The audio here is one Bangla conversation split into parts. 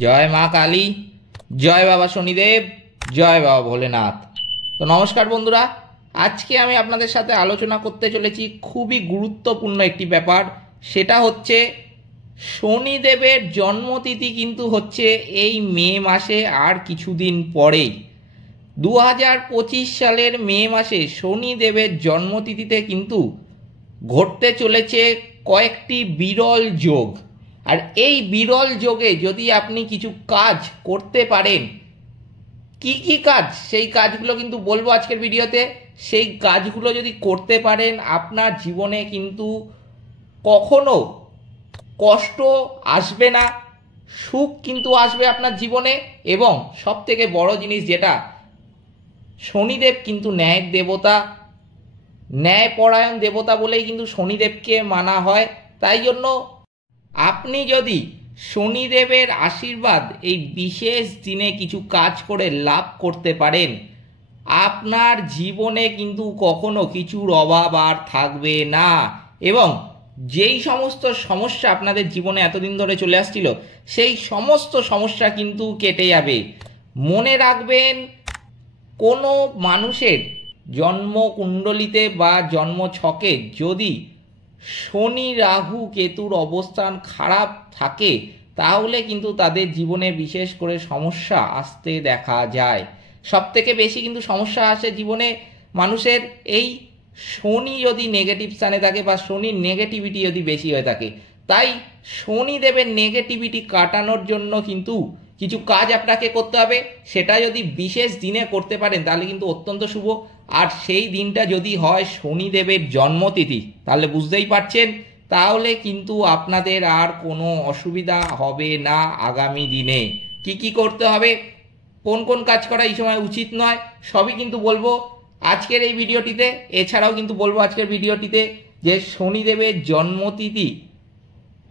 জয় মা কালী, জয় বাবা শনিদেব, জয় বাবা ভোলেনাথ। তো নমস্কার বন্ধুরা, আজকে আমি আপনাদের সাথে আলোচনা করতে চলেছি খুবই গুরুত্বপূর্ণ একটি ব্যাপার। সেটা হচ্ছে শনিদেবের জন্মতিথি কিন্তু হচ্ছে এই মে মাসে আর কিছুদিন পরেই। 2025 সালের মে মাসে শনিদেবের জন্মতিথিতে কিন্তু ঘটতে চলেছে কয়েকটি বিরল যোগ। আর এই বিরল যোগে যদি আপনি কিছু কাজ করতে পারেন, কি কি কাজ, সেই কাজগুলো কিন্তু বলবো আজকের ভিডিওতে। সেই কাজগুলো যদি করতে পারেন, আপনার জীবনে কিন্তু কখনো কষ্ট আসবে না, সুখ কিন্তু আসবে আপনার জীবনে। এবং সব থেকে বড় জিনিস যেটা, শনিদেব কিন্তু ন্যায়ের দেবতা, ন্যায়পরায়ণ দেবতা বলেই কিন্তু শনিদেবকে মানা হয়। তাই জন্য আপনি যদি শনিদেবের আশীর্বাদ এই বিশেষ দিনে কিছু কাজ করে লাভ করতে পারেন, আপনার জীবনে কিন্তু কখনো কিছুর অভাব আর থাকবে না। এবং যেই সমস্ত সমস্যা আপনাদের জীবনে এতদিন ধরে চলে আসছিল, সেই সমস্ত সমস্যা কিন্তু কেটে যাবে। মনে রাখবেন, কোনো মানুষের জন্মকুণ্ডলিতে বা জন্মছকে যদি শনি রাহু কেতুর অবস্থান খারাপ থাকে, তাহলে কিন্তু তাদের জীবনে বিশেষ করে সমস্যা আসতে দেখা যায়। সব থেকে বেশি কিন্তু সমস্যা আসে জীবনে মানুষের এই শনি যদি নেগেটিভ স্থানে থাকে বা শনির নেগেটিভিটি যদি বেশি হয়ে থাকে। তাই শনিদেবের নেগেটিভিটি কাটানোর জন্য কিন্তু কিছু কাজ আপনাকে করতে হবে। সেটা যদি বিশেষ দিনে করতে পারেন তাহলে কিন্তু অত্যন্ত শুভ। আর সেই দিনটা যদি হয় শনিদেবের জন্মতিথি, তাহলে বুঝতেই পারছেন, তাহলে কিন্তু আপনাদের আর কোনো অসুবিধা হবে না আগামী দিনে। কি কি করতে হবে, কোন কোন কাজ করা এই সময় উচিত নয়, সবই কিন্তু বলবো আজকের এই ভিডিওটিতে। এছাড়াও কিন্তু বলবো আজকের ভিডিওটিতে যে শনিদেবের জন্মতিথি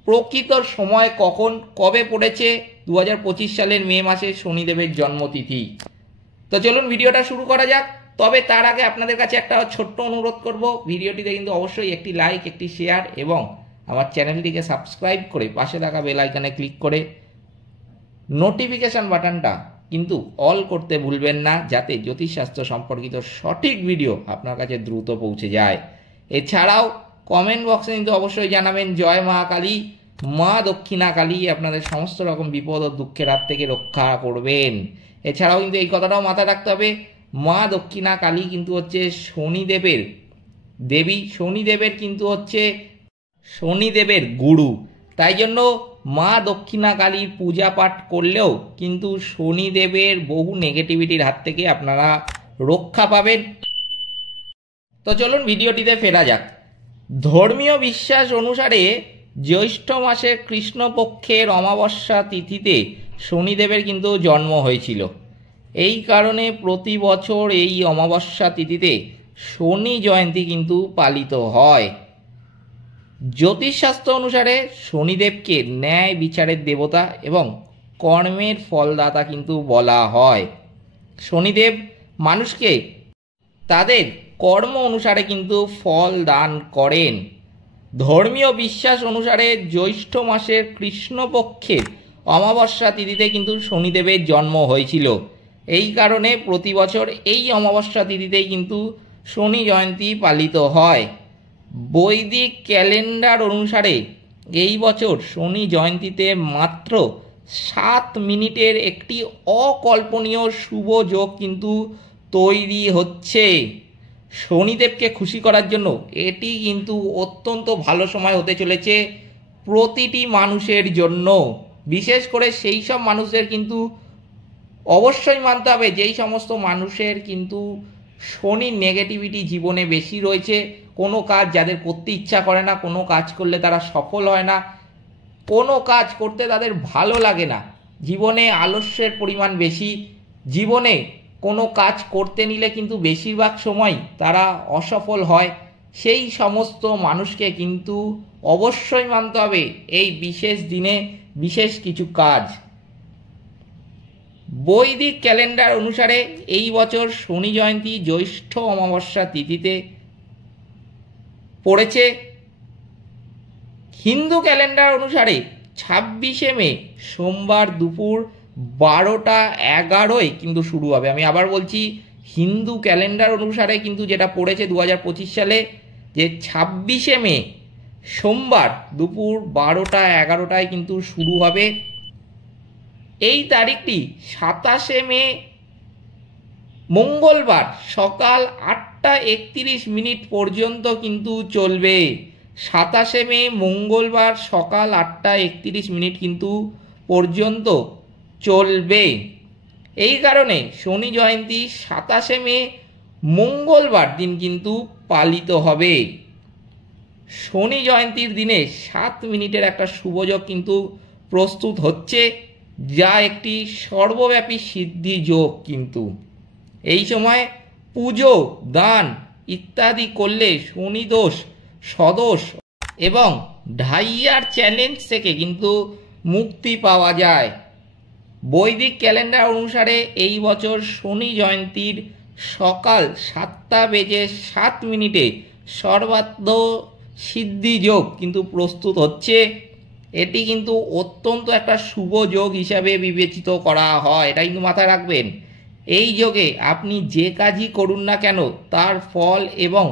প্রকৃত সময় কখন, কবে পড়েছে 2025 সালের মে মাসে শনিদেবের জন্মতিথি। তো চলুন ভিডিওটা শুরু করা যাক। তবে তার আগে আপনাদের কাছে একটা ছোট্ট অনুরোধ করব, ভিডিওটিতে কিন্তু অবশ্যই একটি লাইক, একটি শেয়ার এবং আমার চ্যানেলটিকে সাবস্ক্রাইব করে পাশে থাকা বেল আইকনে ক্লিক করে নোটিফিকেশন বাটনটা কিন্তু অল করতে ভুলবেন না, যাতে জ্যোতিষশাস্ত্র সম্পর্কিত সঠিক ভিডিও আপনার কাছে দ্রুত পৌঁছে যায়। এছাড়াও কমেন্ট বক্সে কিন্তু অবশ্যই জানাবেন জয় মা কালী, মা দক্ষিণা কালী আপনাদের সমস্ত রকম বিপদ ও দুঃখের হাত থেকে রক্ষা করবেন। এছাড়াও কিন্তু এই কথাটাও মাথায় রাখতে হবে, মা দক্ষিণা কালী কিন্তু হচ্ছে শনিদেবের দেবী, শনিদেবের কিন্তু হচ্ছে শনিদেবের গুরু। তাই জন্য মা দক্ষিণা কালীর পূজা পাঠ করলেও কিন্তু শনিদেবের বহু নেগেটিভিটির হাত থেকে আপনারা রক্ষা পাবেন। তো চলুন ভিডিওটিতে ফেরা যাক। ধর্মীয় বিশ্বাস অনুসারে জ্যৈষ্ঠ মাসের কৃষ্ণপক্ষের অমাবস্যা তিথিতে শনিদেবের কিন্তু জন্ম হয়েছিল। এই কারণে প্রতি বছর এই অমাবস্যা তিথিতে শনি জয়ন্তী কিন্তু পালিত হয়। জ্যোতিষশাস্ত্র অনুসারে শনিদেবকে ন্যায় বিচারের দেবতা এবং কর্মের ফলদাতা কিন্তু বলা হয়। শনিদেব মানুষকে তাদের কর্ম অনুসারে কিন্তু ফল দান করেন। ধর্মীয় বিশ্বাস অনুসারে জ্যৈষ্ঠ মাসের কৃষ্ণপক্ষের অমাবস্যা তিথিতে কিন্তু শনিদেবের জন্ম হয়েছিল। এই কারণে প্রতি বছর এই অমাবস্যা তিথিতেই কিন্তু শনি জয়ন্তী পালিত হয়। বৈদিক ক্যালেন্ডার অনুসারে এই বছর শনি জয়ন্তীতে মাত্র 7 মিনিটের একটি অকল্পনীয় শুভ যোগ কিন্তু তৈরি হচ্ছে। শনিদেবকে খুশি করার জন্য এটি কিন্তু অত্যন্ত ভালো সময় হতে চলেছে প্রতিটি মানুষের জন্য। বিশেষ করে সেই সব মানুষদের কিন্তু অবশ্যই মানতে হবে যেই সমস্ত মানুষের কিন্তু শনির নেগেটিভিটি জীবনে বেশি রয়েছে। কোনো কাজ যাদের করতে ইচ্ছা করে না, কোনো কাজ করলে তারা সফল হয় না, কোনো কাজ করতে তাদের ভালো লাগে না, জীবনে আলস্যের পরিমাণ বেশি, জীবনে কোনো কাজ করতে নিলে কিন্তু বেশিরভাগ সময় তারা অসফল হয়। সেই সমস্ত মানুষকে কিন্তু অবশ্যই মানতে হবে এই বিশেষ দিনে বিশেষ কিছু কাজ। বৈদিক ক্যালেন্ডার অনুসারে এই বছর শনি জয়ন্তী জ্যৈষ্ঠ অমাবস্যা তিথিতে পড়েছে। হিন্দু ক্যালেন্ডার অনুসারে 26 মে সোমবার দুপুর 12:11 কিন্তু শুরু হবে। আমি আবার বলছি, হিন্দু ক্যালেন্ডার অনুসারে কিন্তু যেটা পড়েছে 2025 সালে, যে 26 মে সোমবার দুপুর 12:11 কিন্তু শুরু হবে। এই তারিখটি 27 মে মঙ্গলবার সকাল 8:31 পর্যন্ত কিন্তু চলবে। 27 মে মঙ্গলবার সকাল 8:31 কিন্তু পর্যন্ত চলবে। এই কারণে শনি জয়ন্তী 27 মে মঙ্গলবার দিন কিন্তু পালিত হবে। শনি জয়ন্তীর দিনে 7 মিনিটের একটা শুভযোগ কিন্তু প্রস্তুত হচ্ছে, যা একটি সর্বব্যাপী সিদ্ধি যোগ। কিন্তু এই সময় পুজো, দান ইত্যাদি করলে শনি দোষ, সদোষ এবং ঢাইয়ার চ্যালেঞ্জ থেকে কিন্তু মুক্তি পাওয়া যায়। বৈদিক ক্যালেন্ডার অনুসারে এই বছর শনি জয়ন্তীর সকাল 7:07 সর্বার্থ সিদ্ধি যোগ কিন্তু প্রস্তুত হচ্ছে। এটি কিন্তু অত্যন্ত একটা শুভ যোগ হিসাবে বিবেচিত করা হয়, এটা কিন্তু মাথায় রাখবেন। এই যোগে আপনি যে কাজই করুন না কেন তার ফল এবং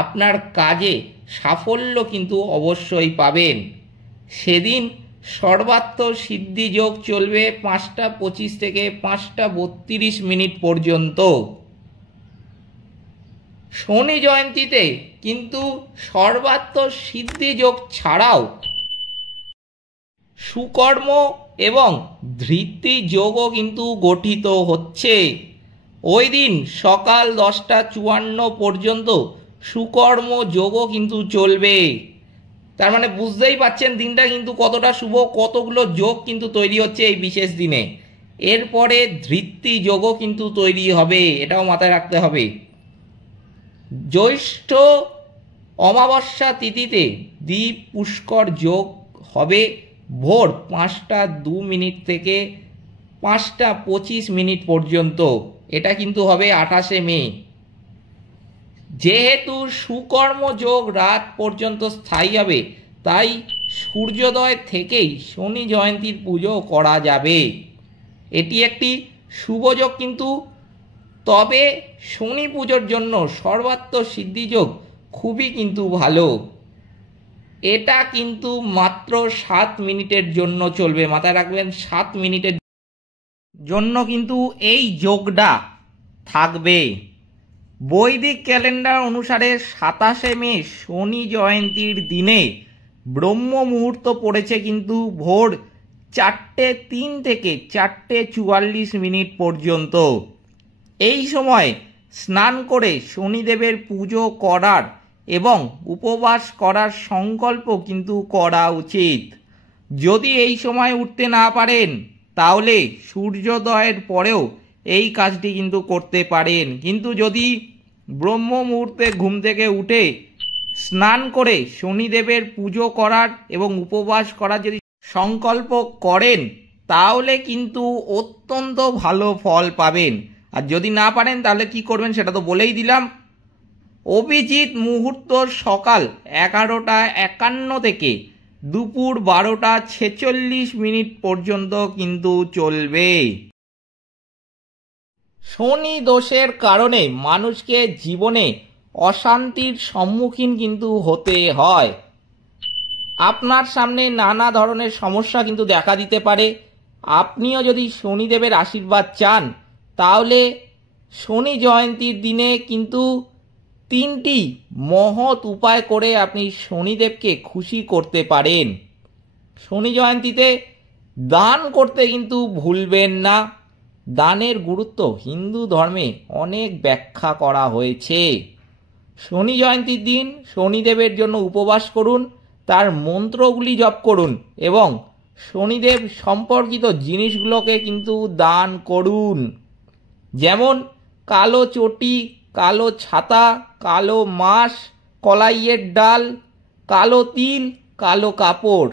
আপনার কাজে সাফল্য কিন্তু অবশ্যই পাবেন। সেদিন সর্বার্থ সিদ্ধি যোগ চলবে 5:25 থেকে 5:32 পর্যন্ত। শনি জয়ন্তীতে কিন্তু সর্বার্থ সিদ্ধি যোগ ছাড়াও সুকর্ম এবং ধৃতি যোগও কিন্তু গঠিত হচ্ছে। ওই দিন সকাল 10:54 পর্যন্ত সুকর্ম যোগও কিন্তু চলবে। তার মানে বুঝতেই পাচ্ছেন দিনটা কিন্তু কতটা শুভ, কতগুলো যোগ কিন্তু তৈরি হচ্ছে এই বিশেষ দিনে। এরপরে ধৃতি যোগও কিন্তু তৈরি হবে, এটাও মাথায় রাখতে হবে। জ্যৈষ্ঠ অমাবস্যা তিথিতে দ্বীপ পুষ্কর যোগ হবে ভোর 5:02 থেকে 5:25 পর্যন্ত। এটা কিন্তু হবে 28 মে। যেহেতু সুকর্ম যোগ রাত পর্যন্ত স্থায়ী হবে, তাই সূর্যোদয় থেকেই শনি জয়ন্তীর পুজো করা যাবে। এটি একটি শুভ যোগ কিন্তু, তবে শনি পুজোর জন্য সর্বার্থ সিদ্ধি যোগ খুবই কিন্তু ভালো। এটা কিন্তু মাত্র 7 মিনিটের জন্য চলবে, মাথায় রাখবেন 7 মিনিটের জন্য কিন্তু এই যোগটা থাকবে। বৈদিক ক্যালেন্ডার অনুসারে 27 মে শনি জয়ন্তীর দিনে ব্রহ্ম মুহূর্ত পড়েছে কিন্তু ভোর 4:03 থেকে 4:44 পর্যন্ত। এই সময় স্নান করে শনিদেবের পুজো করার এবং উপবাস করার সংকল্প কিন্তু করা উচিত। যদি এই সময় উঠতে না পারেন তাহলে সূর্যোদয়ের পরেও এই কাজটি কিন্তু করতে পারেন। কিন্তু যদি ব্রহ্ম মুহূর্তে ঘুম থেকে উঠে স্নান করে শনিদেবের পুজো করার এবং উপবাস করার যদি সংকল্প করেন তাহলে কিন্তু অত্যন্ত ভালো ফল পাবেন। আর যদি না পারেন তাহলে কি করবেন সেটা তো বলেই দিলাম। অভিজিৎ মুহূর্ত সকাল 11:51 থেকে দুপুর 12:46 পর্যন্ত কিন্তু চলবে। শনি দোষের কারণে মানুষকে জীবনে অশান্তির সম্মুখীন কিন্তু হতে হয়। আপনার সামনে নানা ধরনের সমস্যা কিন্তু দেখা দিতে পারে। আপনিও যদি শনিদেবের আশীর্বাদ চান তাহলে শনি জয়ন্তীর দিনে কিন্তু 3টি মহৎ উপায় করে আপনি শনিদেবকে খুশি করতে পারেন। শনি জয়ন্তীতে দান করতে কিন্তু ভুলবেন না। দানের গুরুত্ব হিন্দু ধর্মে অনেক ব্যাখ্যা করা হয়েছে। শনি জয়ন্তীর দিন শনিদেবের জন্য উপবাস করুন, তার মন্ত্রগুলি জপ করুন এবং শনিদেব সম্পর্কিত জিনিসগুলোকে কিন্তু দান করুন। যেমন কালো চটি, কালো ছাতা, কালো মাস, কলাইয়ের ডাল, কালো তিল, কালো কাপড়।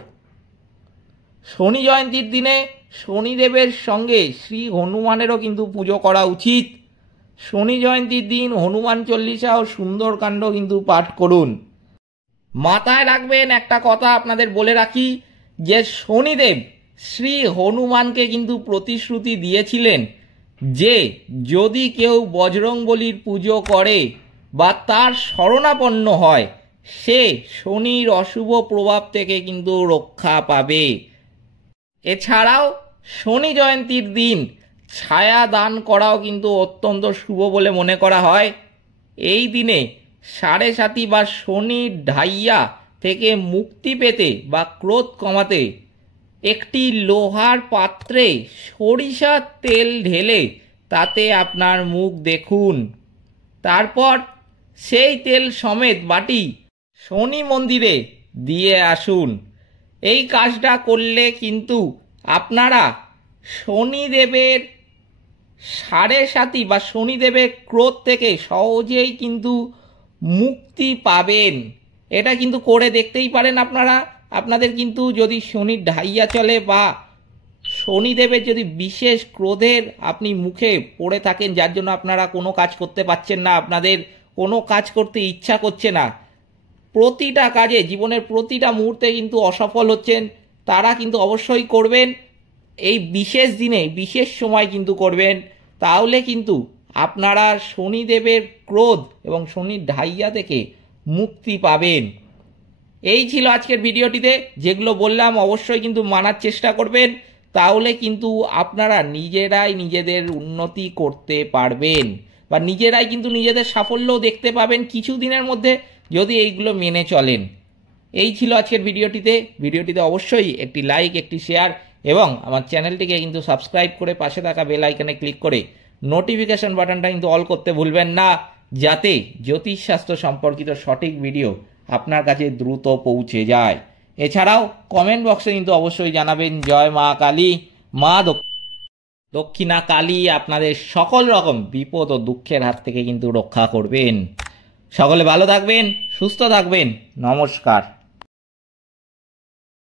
শনি জয়ন্তীর দিনে শনিদেবের সঙ্গে শ্রী হনুমানেরও কিন্তু পুজো করা উচিত। শনি জয়ন্তীর দিন হনুমান চল্লিশা ও সুন্দরকাণ্ড কিন্তু পাঠ করুন। মাথায় রাখবেন একটা কথা আপনাদের বলে রাখি, যে শনিদেব শ্রী হনুমানকে কিন্তু প্রতিশ্রুতি দিয়েছিলেন যে যদি কেউ বজরংবলীর পুজো করে বা তার শরণাপন্ন হয় সে শনির অশুভ প্রভাব থেকে কিন্তু রক্ষা পাবে। এছাড়াও শনি জয়ন্তীর দিন ছায়া দান করাও কিন্তু অত্যন্ত শুভ বলে মনে করা হয়। এই দিনে সাড়ে সাতি বা শনির ঢাইয়া থেকে মুক্তি পেতে বা ক্রোধ কমাতে একটি লোহার পাত্রে সরিষার তেল ঢেলে তাতে আপনার মুখ দেখুন, তারপর সেই তেল সমেত বাটি শনি মন্দিরে দিয়ে আসুন। এই কাজটা করলে কিন্তু আপনারা শনিদেবের সাড়ে সাতি বা শনিদেবের ক্রোধ থেকে সহজেই কিন্তু মুক্তি পাবেন। এটা কিন্তু করে দেখতেই পারেন আপনারা। আপনাদের কিন্তু যদি শনির ঢাইয়া চলে বা শনিদেবের যদি বিশেষ ক্রোধের আপনি মুখে পড়ে থাকেন যার জন্য আপনারা কোনো কাজ করতে পারছেন না, আপনাদের কোনো কাজ করতে ইচ্ছা করছে না, প্রতিটা কাজে জীবনের প্রতিটা মুহূর্তে কিন্তু অসফল হচ্ছেন, তারা কিন্তু অবশ্যই করবেন এই বিশেষ দিনে বিশেষ সময় কিন্তু করবেন। তাহলে কিন্তু আপনারা শনিদেবের ক্রোধ এবং শনির ঢাইয়া থেকে মুক্তি পাবেন। এই ছিল আজকের ভিডিওটিতে, যেগুলো বললাম অবশ্যই কিন্তু মানার চেষ্টা করবেন, তাহলে কিন্তু আপনারা নিজেরাই নিজেদের উন্নতি করতে পারবেন বা নিজেরাই কিন্তু নিজেদের সাফল্যও দেখতে পাবেন কিছু দিনের মধ্যে যদি এইগুলো মেনে চলেন। এই ছিল আজকের ভিডিওটিতে অবশ্যই একটি লাইক, একটি শেয়ার এবং আমার চ্যানেলটিকে কিন্তু সাবস্ক্রাইব করে পাশে থাকা বেল আইকনে ক্লিক করে নোটিফিকেশন বাটনটা কিন্তু অল করতে ভুলবেন না, যাতে জ্যোতিষশাস্ত্র সম্পর্কিত সঠিক ভিডিও আপনার কাছে দ্রুত পৌঁছে যায়। এছাড়াও কমেন্ট বক্সে কিন্তু অবশ্যই জানাবেন জয় মা কালী, মা দক্ষিণা কালী আপনাদের সকল রকম বিপদ ও দুঃখের হাত থেকে কিন্তু রক্ষা করবেন। সকলে ভালো থাকবেন, সুস্থ থাকবেন। নমস্কার।